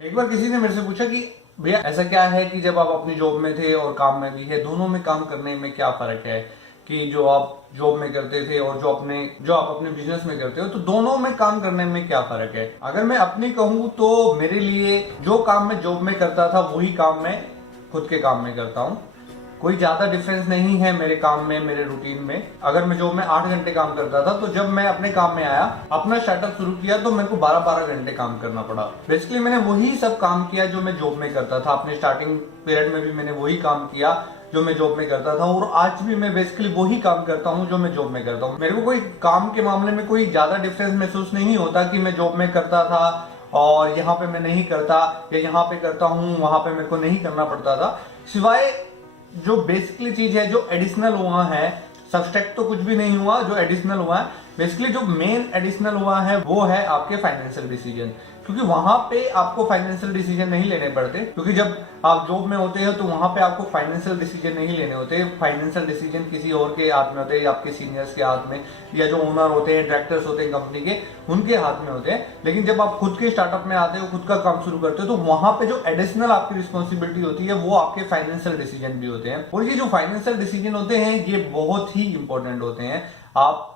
एक बार किसी ने मेरे से पूछा कि भैया ऐसा क्या है कि जब आप अपनी जॉब में थे और काम में भी है, दोनों में काम करने में क्या फर्क है कि जो आप जॉब में करते थे और जो आप अपने बिजनेस में करते हो, तो दोनों में काम करने में क्या फर्क है। अगर मैं अपनी कहूँ तो मेरे लिए जो काम मैं जॉब में करता था वही काम मैं खुद के काम में करता हूँ। कोई ज्यादा डिफरेंस नहीं है मेरे काम में, मेरे रूटीन में। अगर मैं जॉब में 8 घंटे काम करता था तो जब मैं अपने काम में आया, अपना स्टार्टअप शुरू किया, तो मेरे को 12-12 घंटे काम करना पड़ा। बेसिकली मैंने वही सब काम किया जो मैं जॉब में करता था। अपने स्टार्टिंग पीरियड में भी मैंने वही काम किया जो मैं जॉब में करता था, और आज भी मैं बेसिकली वही काम करता हूँ जो मैं जॉब में करता हूँ। मेरे को कोई काम के मामले में कोई ज्यादा डिफरेंस महसूस नहीं होता कि मैं जॉब में करता था और यहाँ पे मैं नहीं करता, या यहाँ पे करता हूँ वहां पे मेरे को नहीं करना पड़ता था। सिवाय जो बेसिकली चीज है, जो एडिशनल हुआ है, सब्सट्रैक्ट तो कुछ भी नहीं हुआ, जो एडिशनल हुआ है, बेसिकली जो मेन एडिशनल हुआ है वो है आपके फाइनेंशियल डिसीजन। क्योंकि वहां पे आपको फाइनेंशियल डिसीजन नहीं लेने पड़ते, क्योंकि जब आप जॉब में होते हो तो वहां पे आपको फाइनेंशियल डिसीजन नहीं लेने होते। फाइनेंशियल डिसीजन किसी और के हाथ में होते हैं, आपके सीनियर्स के हाथ में, या जो ओनर होते हैं, डायरेक्टर्स होते हैं कंपनी के, उनके हाथ में होते हैं। लेकिन जब आप खुद के स्टार्टअप में आते हो, खुद का काम शुरू करते हो, तो वहां पे जो एडिशनल आपकी रिस्पॉन्सिबिलिटी होती है वो आपके फाइनेंशियल डिसीजन भी होते हैं। और ये जो फाइनेंशियल डिसीजन होते हैं ये बहुत ही इंपॉर्टेंट होते हैं। आप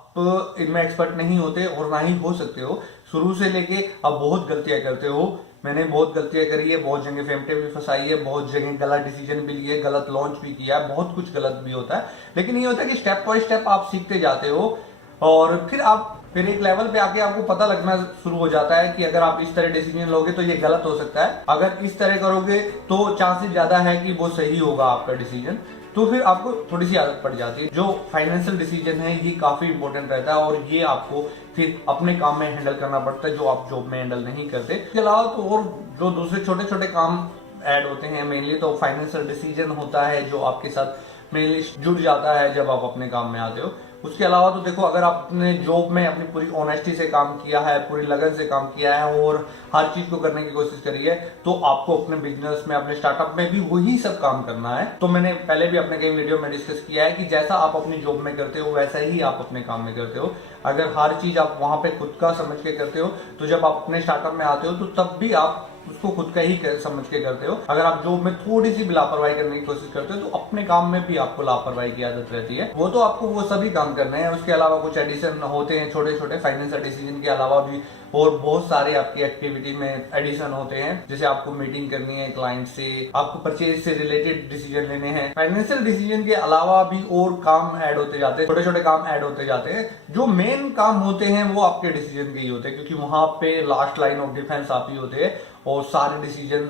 इनमें एक्सपर्ट नहीं होते और ना ही हो सकते हो। शुरू से लेके आप बहुत गलतियां करते हो। मैंने बहुत गलतियां करी है, बहुत जगह फेमटे भी फंसाई है, बहुत जगह गलत डिसीजन भी लिए, गलत लॉन्च भी किया है, बहुत कुछ गलत भी होता है। लेकिन ये होता है कि स्टेप बाय स्टेप आप सीखते जाते हो, और फिर एक लेवल पे आके आपको पता लगना शुरू हो जाता है कि अगर आप इस तरह डिसीजन लोगे तो ये गलत हो सकता है, अगर इस तरह करोगे तो चांसेस ज्यादा है कि वो सही होगा आपका डिसीजन। तो फिर आपको थोड़ी सी आदत पड़ जाती है। जो फाइनेंशियल डिसीजन है ये काफी इंपॉर्टेंट रहता है, और ये आपको फिर अपने काम में हैंडल करना पड़ता है जो आप जॉब में हैंडल नहीं करते। इसके अलावा तो और जो दूसरे छोटे छोटे काम ऐड होते हैं, मेनली तो फाइनेंशियल डिसीजन होता है जो आपके साथ मेनली जुड़ जाता है जब आप अपने काम में आते हो। उसके अलावा तो देखो, अगर आपने जॉब में अपनी पूरी ऑनेस्टी से काम किया है, पूरी लगन से काम किया है और हर चीज को करने की कोशिश करी है, तो आपको अपने बिजनेस में, अपने स्टार्टअप में भी वही सब काम करना है। तो मैंने पहले भी अपने कई वीडियो में डिस्कस किया है कि जैसा आप अपनी जॉब में करते हो वैसा ही आप अपने काम में करते हो। अगर हर चीज आप वहां पे खुद का समझ के करते हो, तो जब आप अपने स्टार्टअप में आते हो तो तब भी आप उसको खुद का ही समझ के करते हो। अगर आप जॉब में थोड़ी सी भी लापरवाही करने की कोशिश करते हो तो अपने काम में भी आपको लापरवाही की आदत रहती है। वो तो आपको वो सभी काम करने हैं। उसके अलावा कुछ एडिशन होते हैं छोटे छोटे, फाइनेंशियल डिसीजन के अलावा भी और बहुत सारे आपकी एक्टिविटी में एडिशन होते हैं। जैसे आपको मीटिंग करनी है क्लाइंट से, आपको परचेज से रिलेटेड डिसीजन लेने हैं। फाइनेंशियल डिसीजन के अलावा भी और काम ऐड होते जाते हैं, छोटे छोटे काम ऐड होते जाते हैं। जो मेन काम होते हैं वो आपके डिसीजन के ही होते हैं, क्योंकि वहां पे लास्ट लाइन ऑफ डिफेंस आप ही होते हैं। और सारे डिसीजन,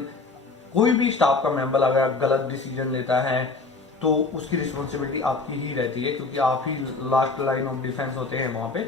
कोई भी स्टाफ का मेंबर अगर गलत डिसीजन लेता है तो उसकी रिस्पॉन्सिबिलिटी आपकी ही रहती है, क्योंकि आप ही लास्ट लाइन ऑफ डिफेंस होते हैं वहां पे।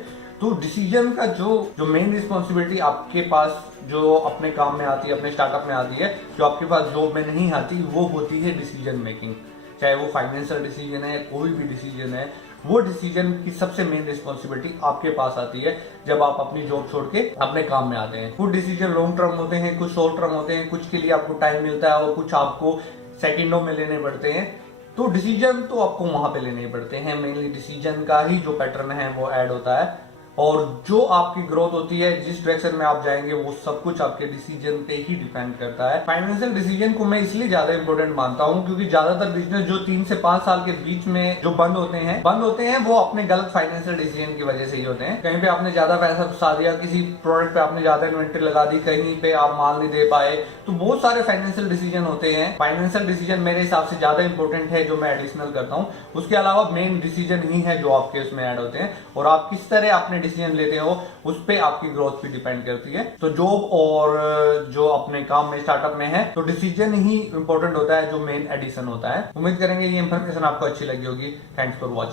तो डिसीजन का जो मेन रिस्पॉन्सिबिलिटी आपके पास जो अपने काम में आती है, अपने स्टार्टअप में आती है, जो आपके पास जॉब में नहीं आती, वो होती है डिसीजन मेकिंग। चाहे वो फाइनेंशियल डिसीजन है, कोई भी डिसीजन है, वो डिसीजन की सबसे मेन रिस्पॉन्सिबिलिटी आपके पास आती है जब आप अपनी जॉब छोड़ के अपने काम में आते हैं। कुछ डिसीजन लॉन्ग टर्म होते हैं, कुछ शॉर्ट टर्म होते हैं, कुछ के लिए आपको टाइम मिलता है और कुछ आपको सेकंडों में लेने पड़ते हैं। तो डिसीजन तो आपको वहां पे लेने पड़ते हैं। मेनली डिसीजन का ही जो पैटर्न है वो ऐड होता है, और जो आपकी ग्रोथ होती है, जिस डायरेक्शन में आप जाएंगे, वो सब कुछ आपके डिसीजन पे ही डिपेंड करता है। फाइनेंशियल डिसीजन को मैं इसलिए ज्यादा इंपॉर्टेंट मानता हूं क्योंकि ज्यादातर बिजनेस जो 3 से 5 साल के बीच में जो बंद होते हैं वो अपने गलत फाइनेंशियल डिसीजन की वजह से ही होते हैं। कहीं पे आपने ज्यादा पैसा फंसा दिया, किसी प्रोडक्ट पे आपने ज्यादा इन्वेंट्री लगा दी, कहीं पे आप माल नहीं दे पाए, तो बहुत सारे फाइनेंशियल डिसीजन होते हैं। फाइनेंशियल डिसीजन मेरे हिसाब से ज्यादा इंपॉर्टेंट है, जो मैं एडिशनल करता हूँ। उसके अलावा मेन डिसीजन ही है जो आपके उसमें ऐड होते हैं, और आप किस तरह अपने डिसीजन लेते हो उस पे आपकी ग्रोथ भी डिपेंड करती है। तो जॉब और जो अपने काम में, स्टार्टअप में है, तो डिसीजन ही इंपॉर्टेंट होता है, जो मेन एडिशन होता है। उम्मीद करेंगे ये इंफॉर्मेशन आपको अच्छी लगी होगी। Thanks for watching.